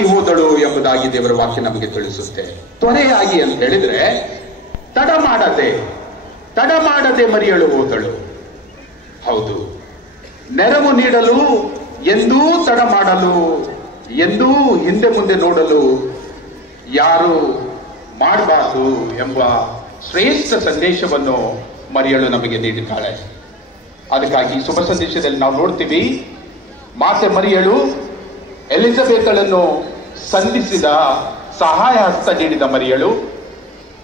ತ್ವರೆಯಾಗಿ ಹೋದಳು ಎಂಬುದಾಗಿ ದೇವರ ವಾಕ್ಯ ನಮಗೆ ತಿಳಿಸುತ್ತೆ. ತ್ವರೆಯಾಗಿ ಅಂತ ಹೇಳಿದ್ರೆ ತಡ ಮಾಡದೆ ಮರಿಯಳು ಹೋದಳು. ಹೌದು, ನೆರವು ನೀಡಲು ಎಂದೂ ತಡ ಮಾಡಲು, ಎಂದೂ ಹಿಂದೆ ಮುಂದೆ ನೋಡಲು ಯಾರು ಮಾಡಬಾರದು ಎಂಬ ಶ್ರೇಷ್ಠ ಸಂದೇಶವನ್ನು ಮರಿಯಳು ನಮಗೆ ನೀಡಿದ್ದಾಳೆ. ಅದಕ್ಕಾಗಿ ಶುಭ ಸಂದೇಶದಲ್ಲಿ ನಾವು ನೋಡ್ತೀವಿ, ಮಾತೆ ಮರಿಯಳು ಎಲಿಜಬೆತಳನ್ನು ಸಂಧಿಸಿದ ಸಹಾಯ ಹಸ್ತ ನೀಡಿದ ಮರಿಯಳು,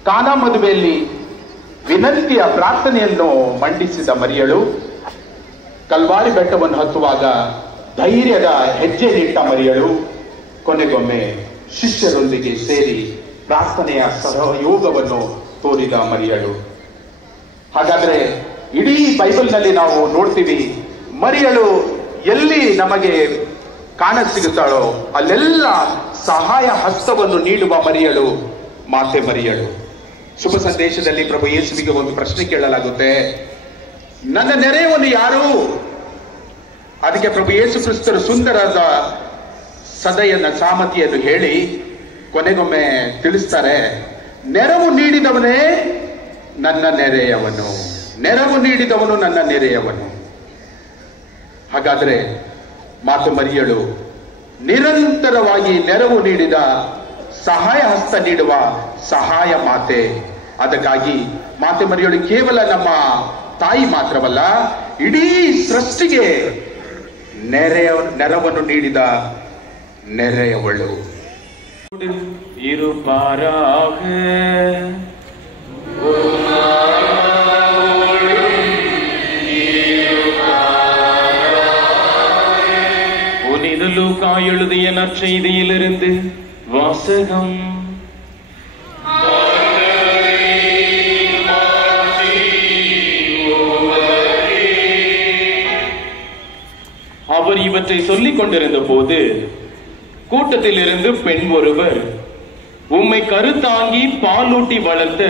ಕಾನಾ ಮದುವೆಯಲ್ಲಿ ವಿನಂತಿಯ ಪ್ರಾರ್ಥನೆಯನ್ನು ಮಂಡಿಸಿದ ಮರಿಯಳು, ಕಲ್ವಾರಿ ಬೆಟ್ಟವನ್ನು ಹತ್ತುವಾಗ ಧೈರ್ಯದ ಹೆಜ್ಜೆ ನಿಟ್ಟ ಮರಿಯಳು, ಕೊನೆಗೊಮ್ಮೆ ಶಿಷ್ಯರೊಂದಿಗೆ ಸೇರಿ ಪ್ರಾರ್ಥನೆಯ ಸಹಯೋಗವನ್ನು ತೋರಿದ ಮರಿಯಳು. ಹಾಗಾದ್ರೆ ಇಡೀ ಬೈಬಲ್ನಲ್ಲಿ ನಾವು ನೋಡ್ತೀವಿ, ಮರಿಯಳು ಎಲ್ಲಿ ನಮಗೆ ಕಾಣ ಸಿಗುತ್ತಾಳೋ ಅಲ್ಲೆಲ್ಲ ಸಹಾಯ ಹಸ್ತವನ್ನು ನೀಡುವ ಮರಿಯಳು ಮಾತೆ ಮರಿಯಳು. ಶುಭ ಸಂದೇಶದಲ್ಲಿ ಪ್ರಭು ಯೇಸುವಿಗೆ ಒಂದು ಪ್ರಶ್ನೆ ಕೇಳಲಾಗುತ್ತೆ, ನನ್ನ ನೆರೆಯವನು ಯಾರು? ಅದಕ್ಕೆ ಪ್ರಭು ಯೇಸು ಕ್ರಿಸ್ತರು ಸುಂದರದ ಸದೆಯನ್ನ ಸಾಮತಿಯನ್ನು ಹೇಳಿ ಕೊನೆಗೊಮ್ಮೆ ತಿಳಿಸ್ತಾರೆ, ನೆರವು ನೀಡಿದವನೇ ನನ್ನ ನೆರೆಯವನು, ನೆರವು ನೀಡಿದವನು ನನ್ನ ನೆರೆಯವನು. ಹಾಗಾದ್ರೆ ಮಾತೆ ಮರಿಯಳು ನಿರಂತರವಾಗಿ ನೆರವು ನೀಡಿದ, ಸಹಾಯ ಹಸ್ತ ನೀಡುವ ಸಹಾಯ ಮಾತೆ. ಅದಕ್ಕಾಗಿ ಮಾತೆ ಮರಿಯಳು ಕೇವಲ ನಮ್ಮ ತಾಯಿ ಮಾತ್ರವಲ್ಲ, ಇಡೀ ಸೃಷ್ಟಿಗೆ ನೆರವನ್ನು ನೀಡಿದ ನೆರೆಯವಳು. லூக்கா எழுதிய நற்செய்தியிலிருந்து வாசகம். அவர் இவற்றை சொல்லிக் கொண்டிருந்த போது கூட்டத்தில் இருந்து பெண் ஒருவர், உம்மை கருத்தாங்கி பாலூட்டி வளர்த்த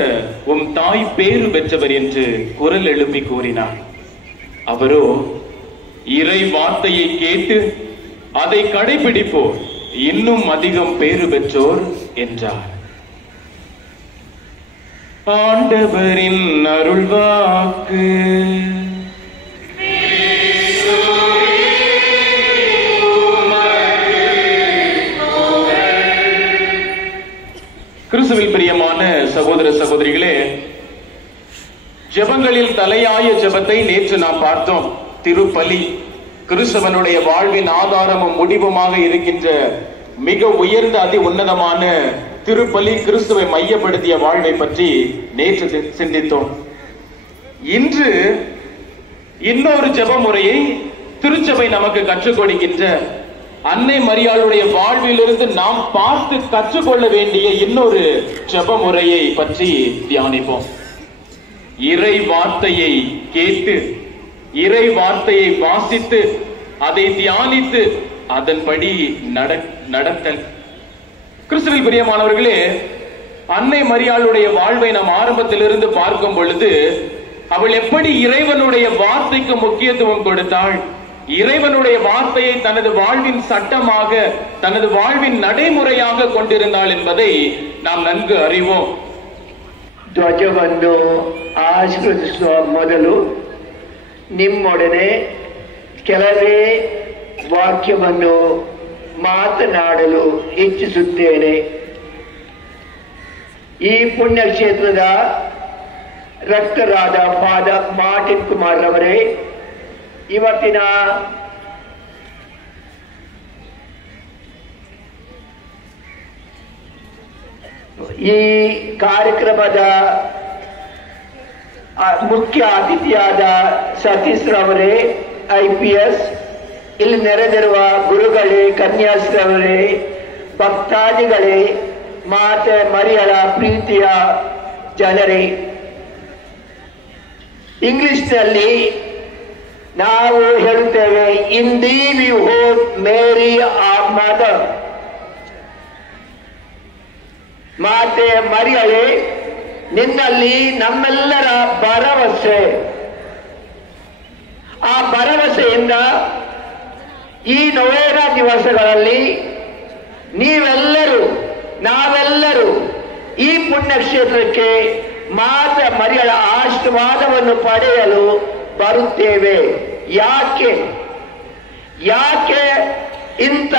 உம் தாய் பேறு பெற்றவர் என்று குரல் எழுப்பி கூறினார். அவரோ, இறை வார்த்தையை கேட்டு அதை கடைபிடிப்போர் இன்னும் அதிகம் பேறு பெற்றோர் என்றார். ஆண்டவரின் அருள்வாக்கு. கிறிஸ்துவில் பிரியமான சகோதர சகோதரிகளே, ஜெபங்களில் தலையாய ஜெபத்தை நேற்று நாம் பார்த்தோம். திருப்பலி கிறிஸ்தவனுடைய வாழ்வின் ஆதாரமும் முடிவுமாக இருக்கின்ற மிக உயர்ந்த அதி உன்னதமான திருப்பலி கிறிஸ்துவை மையப்படுத்திய வாழ்வை பற்றி நேற்று சிந்தித்தோம். இன்று இன்னொரு ஜெப முறையை திருச்சபை நமக்கு கற்றுக் கொடுக்கின்ற அன்னை மரியாளுடைய வாழ்விலிருந்து நாம் பார்த்து கற்றுக்கொள்ள வேண்டிய இன்னொரு ஜெப முறையை பற்றி தியானிப்போம். இறை வார்த்தையை கேட்டு, இறை வார்த்தையை வாசித்து, அதை தியானித்து, அதன்படி நடத்தல். கிறிஸ்துவில் பிரியமானவர்களே, அன்னை மரியாளுடைய வாழ்வை நாம் ஆரம்பத்திலிருந்து பார்க்கும் பொழுது அவள் எப்படி இறைவனுடைய வார்த்தைக்கு முக்கியத்துவம் கொடுத்தாள், இறைவனுடைய வார்த்தையை தனது வாழ்வின் சட்டமாக, தனது வாழ்வின் நடைமுறையாக கொண்டிருந்தாள் என்பதை நாம் நன்கு அறிவோம். ಧ್ವಜವನ್ನು ಆಶೀರ್ವದಿಸುವ ಮೊದಲು ನಿಮ್ಮೊಡನೆ ಕೆಲವೇ ವಾಕ್ಯವನ್ನು ಮಾತನಾಡಲು ಇಚ್ಛಿಸುತ್ತೇನೆ. ಈ ಪುಣ್ಯಕ್ಷೇತ್ರದ ರಕ್ತರಾದ ಫಾದರ್ ಮಾರ್ಟಿನ್ ಕುಮಾರ್ ಅವರೇ, ಇವತ್ತಿನ ಈ ಕಾರ್ಯಕ್ರಮದ ಮುಖ್ಯ ಅತಿಥಿಯಾದ ಸತೀಶ್ ರವರೇ, IPS, ಇಲ್ಲಿ ನೆರೆದಿರುವ ಗುರುಗಳೇ, ಕನ್ಯಾಶ್ರವರೇ, ಭಕ್ತಾದಿಗಳೇ, ಮಾತೆ ಮರಿಯಳ ಪ್ರೀತಿಯ ಜನರೇ, ಇಂಗ್ಲಿಷ್ನಲ್ಲಿ ನಾವು ಹೇಳುತ್ತೇವೆ, indeed we hope Mary our mother. ಮಾತೆ ಮರಿಯಳೇ, ನಿನ್ನಲ್ಲಿ ನಮ್ಮೆಲ್ಲರ ಭರವಸೆ. ಆ ಭರವಸೆಯಿಂದ ಈ ನೊವೇನ ದಿವಸಗಳಲ್ಲಿ ನೀವೆಲ್ಲರೂ ನಾವೆಲ್ಲರೂ ಈ ಪುಣ್ಯಕ್ಷೇತ್ರಕ್ಕೆ ಮಾತೆ ಮರಿಯಳ ಆಶೀರ್ವಾದವನ್ನು ಪಡೆಯಲು ಬರುತ್ತೇವೆ. ಯಾಕೆ ಇಂಥ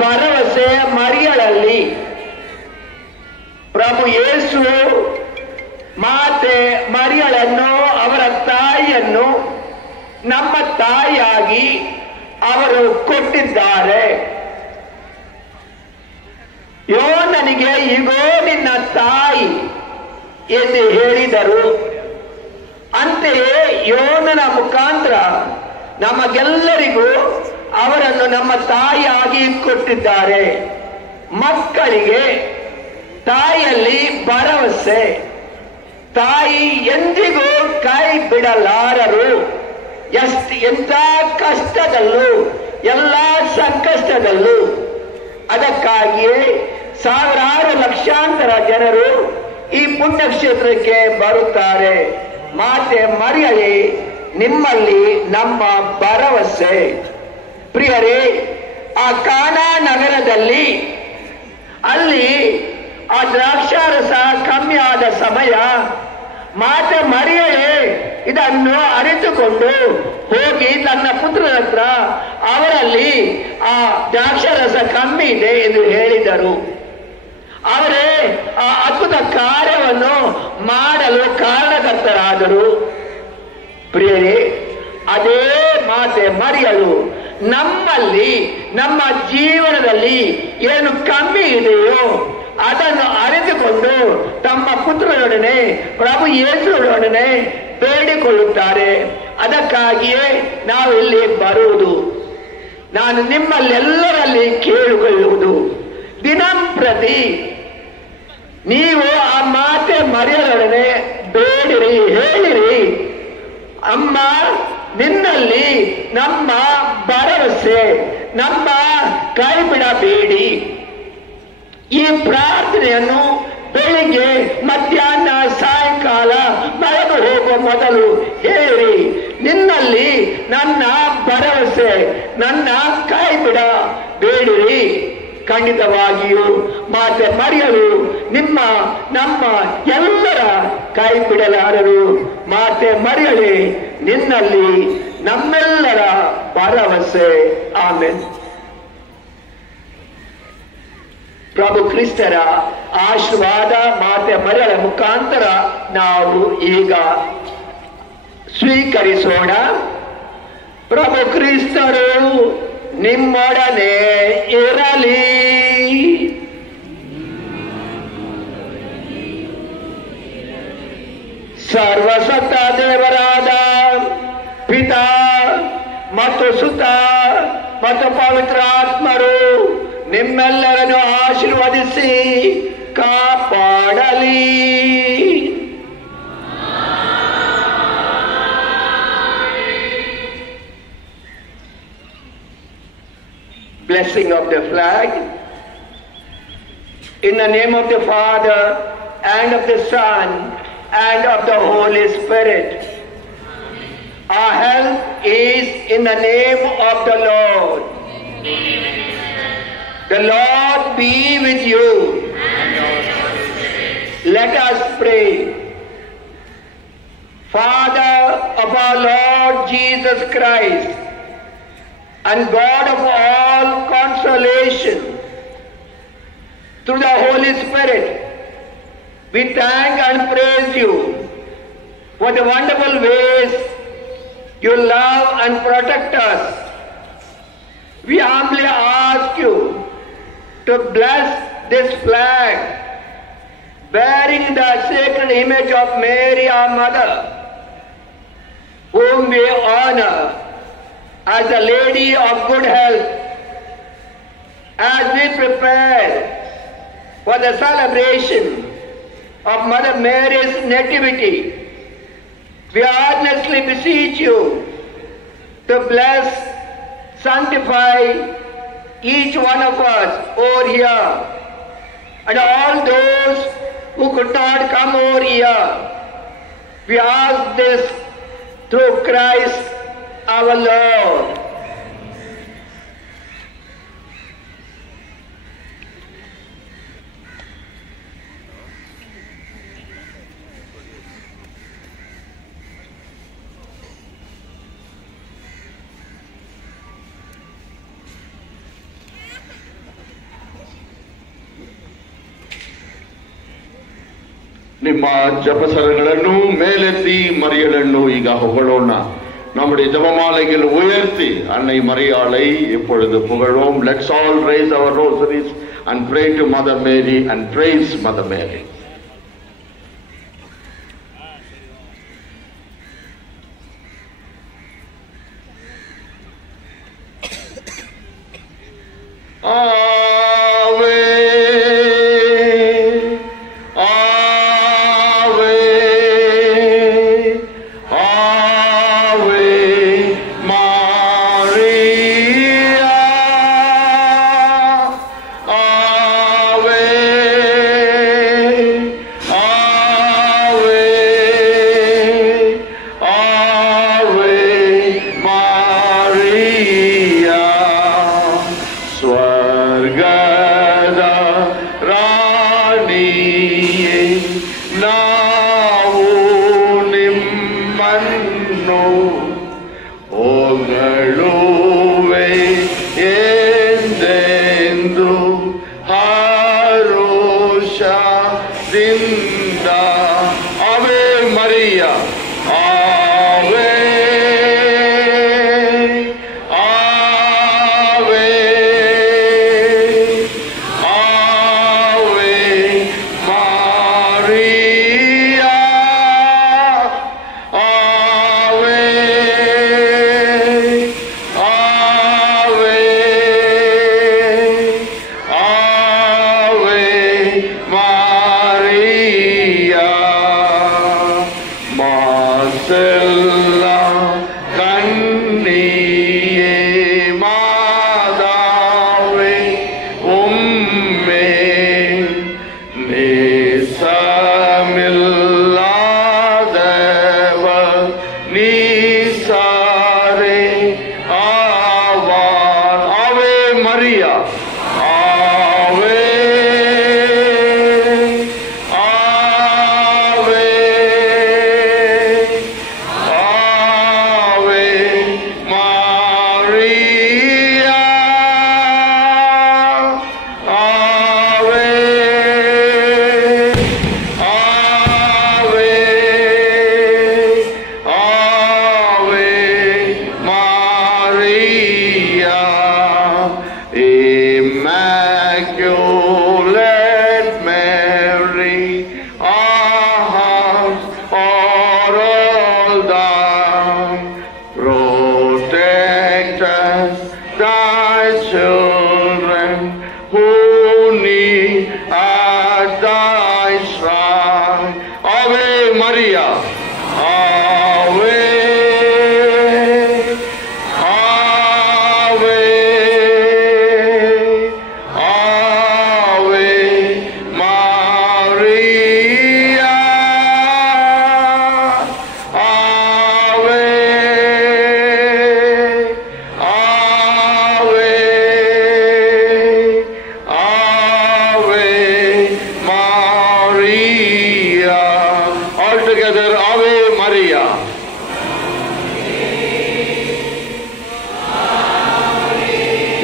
ಭರವಸೆ ಮರಿಯಳಲ್ಲಿ? ಪ್ರಭು ಯೇಸು ಮಾತೆ ಮರಿಯಳನ್ನು, ಅವರ ತಾಯಿಯನ್ನು ನಮ್ಮ ತಾಯಿಯಾಗಿ ಅವರು ಕೊಟ್ಟಿದ್ದಾರೆ. ಯೋನನಿಗೆ ಇಗೋ ನಿನ್ನ ತಾಯಿ ಎಂದು ಹೇಳಿದರು. ಅಂತೆಯೇ ಯೋನನ ಮುಖಾಂತರ ನಮಗೆಲ್ಲರಿಗೂ ಅವರನ್ನು ನಮ್ಮ ತಾಯಿಯಾಗಿ ಕೊಟ್ಟಿದ್ದಾರೆ. ಮಕ್ಕಳಿಗೆ ತಾಯಿಯಲ್ಲಿ ಭರವಸೆ. ತಾಯಿ ಎಂದಿಗೂ ಕೈ ಬಿಡಲಾರರು. ಎಂಥ ಕಷ್ಟದಲ್ಲೂ, ಎಲ್ಲ ಸಂಕಷ್ಟದಲ್ಲೂ. ಅದಕ್ಕಾಗಿಯೇ ಸಾವಿರಾರು ಲಕ್ಷಾಂತರ ಜನರು ಈ ಪುಣ್ಯಕ್ಷೇತ್ರಕ್ಕೆ ಬರುತ್ತಾರೆ. ಮಾತೆ ಮರಿಯಳೇ, ನಿಮ್ಮಲ್ಲಿ ನಮ್ಮ ಭರವಸೆ. ಪ್ರಿಯರೇ, ಆ ಕಾನಾ ನಗರದಲ್ಲಿ ಅಲ್ಲಿ ಆ ದ್ರಾಕ್ಷಾರಸ ಕಮ್ಮಿ ಆದ ಸಮಯ, ಮಾತೆ ಮರಿಯಳೇ ಇದನ್ನು ಅರಿತುಕೊಂಡು ಹೋಗಿ ತನ್ನ ಪುತ್ರನ ಹತ್ರ ಅವರಲ್ಲಿ ಆ ದ್ರಾಕ್ಷಾರಸ ಕಮ್ಮಿ ಇದೆ ಎಂದು ಹೇಳಿದರು. ಅವರೇ ಆ ಅದ್ಭುತ ಕಾರ್ಯವನ್ನು ಮಾಡಲು ಕಾರಣಕರ್ತರಾದರು. ಪ್ರಿಯರೇ, ಅದೇ ಮಾತೆ ಮರಿಯಳು ನಮ್ಮಲ್ಲಿ, ನಮ್ಮ ಜೀವನದಲ್ಲಿ ಏನು ಕಮ್ಮಿ ಇದೆಯೋ ಅದನ್ನು ಅರಿತುಕೊಂಡು ತಮ್ಮ ಪುತ್ರರೊಡನೆ, ಪ್ರಭು ಯೇಸುವೊಡನೆ ಬೇಡಿಕೊಳ್ಳುತ್ತಾರೆ. ಅದಕ್ಕಾಗಿಯೇ ನಾವು ಇಲ್ಲಿ ಬರುವುದು. ನಾನು ನಿಮ್ಮಲ್ಲೆಲ್ಲರಲ್ಲಿ ಕೇಳಿಕೊಳ್ಳುವುದು, ದಿನಂಪ್ರತಿ ನೀವು ಆ ಮಾತೆ ಮರಿಯಳೊಡನೆ ಬೇಡಿರಿ, ಹೇಳಿರಿ, ಅಮ್ಮ ನಿನ್ನಲ್ಲಿ ನಮ್ಮ ಭರವಸೆ, ನಮ್ಮ ಕೈ ಬಿಡಬೇಡಿ. ಈ ಪ್ರಾರ್ಥನೆಯನ್ನು ಬೆಳಿಗ್ಗೆ, ಮಧ್ಯಾಹ್ನ, ಸಾಯಂಕಾಲ ಮಳೆಗೆ ಹೋಗುವ ಮೊದಲು ಹೇಳಿ, ನಿನ್ನಲ್ಲಿ ನನ್ನ ಭರವಸೆ, ನನ್ನ ಕೈ ಬಿಡಬೇಡಿರಿ. ಖಂಡಿತವಾಗಿಯೂ ಮಾತೆ ಮರಿಯಳು ನಮ್ಮ ಎಲ್ಲರ ಕೈ ಬಿಡಲಾರರು. ಮಾತೆ ಮರಿಯಳೇ, ನಿನ್ನಲ್ಲಿ ನಮ್ಮೆಲ್ಲರ ಭರವಸೆ. ಆಮೆನ್. ಪ್ರಭು ಕ್ರಿಸ್ತರ ಆಶೀರ್ವಾದ ಮಾತೆ ಮರಿಯಳ ಮುಖಾಂತರ ನಾವು ಈಗ ಸ್ವೀಕರಿಸೋಣ. ಪ್ರಭು ಕ್ರಿಸ್ತರು ನಿಮ್ಮೊಡನೆ ಇರಲಿ. ಸರ್ವಸತ್ತ ದೇವರಾದ ಪಿತಾ ಮತ್ತು ಸುತ ಮತ್ತು ಪವಿತ್ರಾತ್ಮರು ನಿಮ್ಮೆಲ್ಲರನ್ನು ಆಶೀರ್ವದಿಸಿ ಕಾಪಾಡಲಿ. Blessing of the flag. In the name of the Father and of the Son and of the Holy Spirit. Our help is in the name of the Lord. The Lord be with you. Let us pray. Father of our Lord Jesus Christ, and God of all consolation, through the Holy Spirit, we thank and praise you for the wonderful ways you love and protect us. We humbly ask you to bless this flag bearing the sacred image of Mary, our mother, whom we honor as the Lady of Good Health. As we prepare for the celebration of Mother Mary's nativity, we earnestly beseech you to bless, sanctify each one of us over here, and all those who could not come over here. We ask this through Christ our Lord. ನಿಮ್ಮ ಜಪಸರಗಳನ್ನು ಮೇಲೆತ್ತಿ மரியளನ್ನು ಈಗ ಹೊಗಳೋಣ. நம்முடைய ஜபமாலைகள் உயர்த்தி அன்னை மரியாளை இப்பொழுது புகழோம். Let's all raise our rosaries and pray to Mother Mary and praise Mother Mary.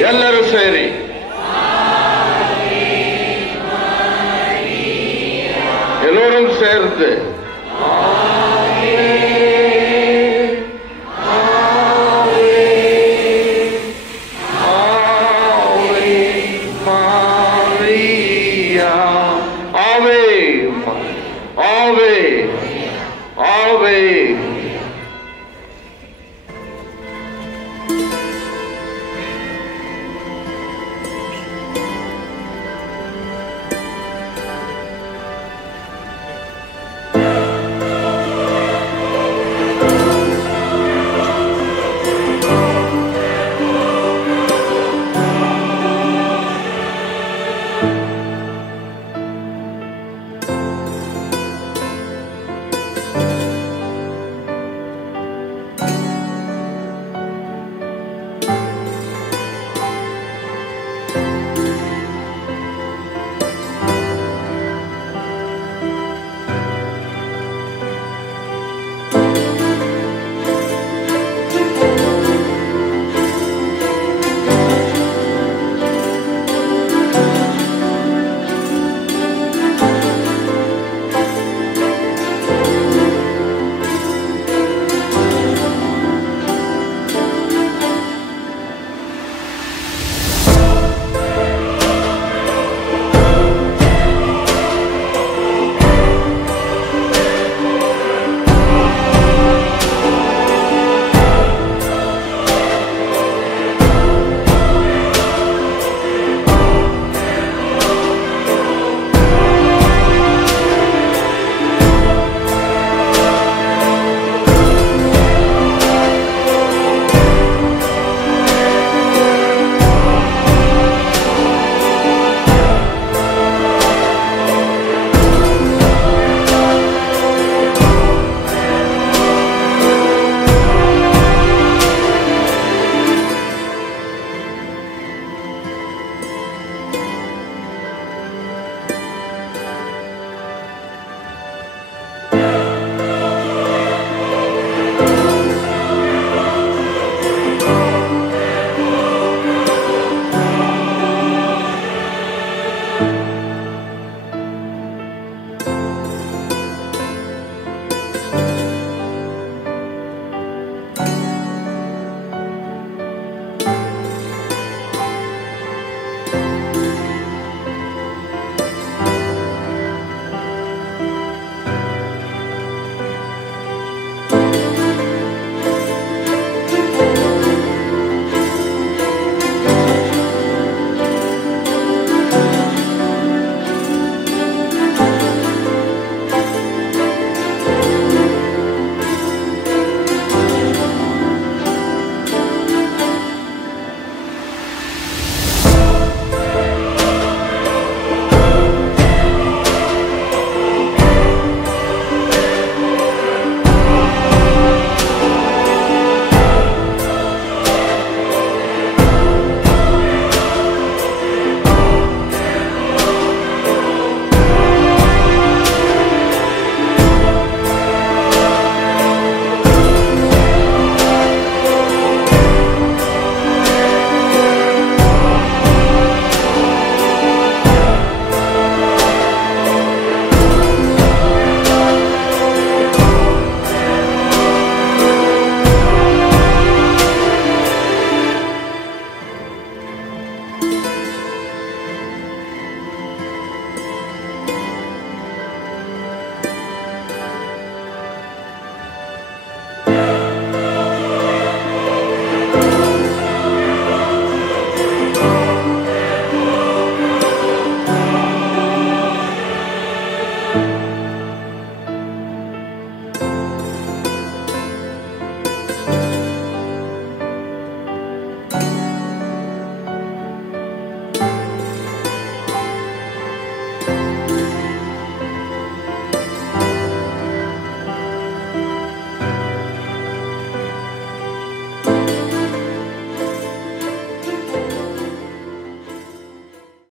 ಎಲ್ಲರೂ ಸೇರಿ எல்லோரும் சேர்ந்து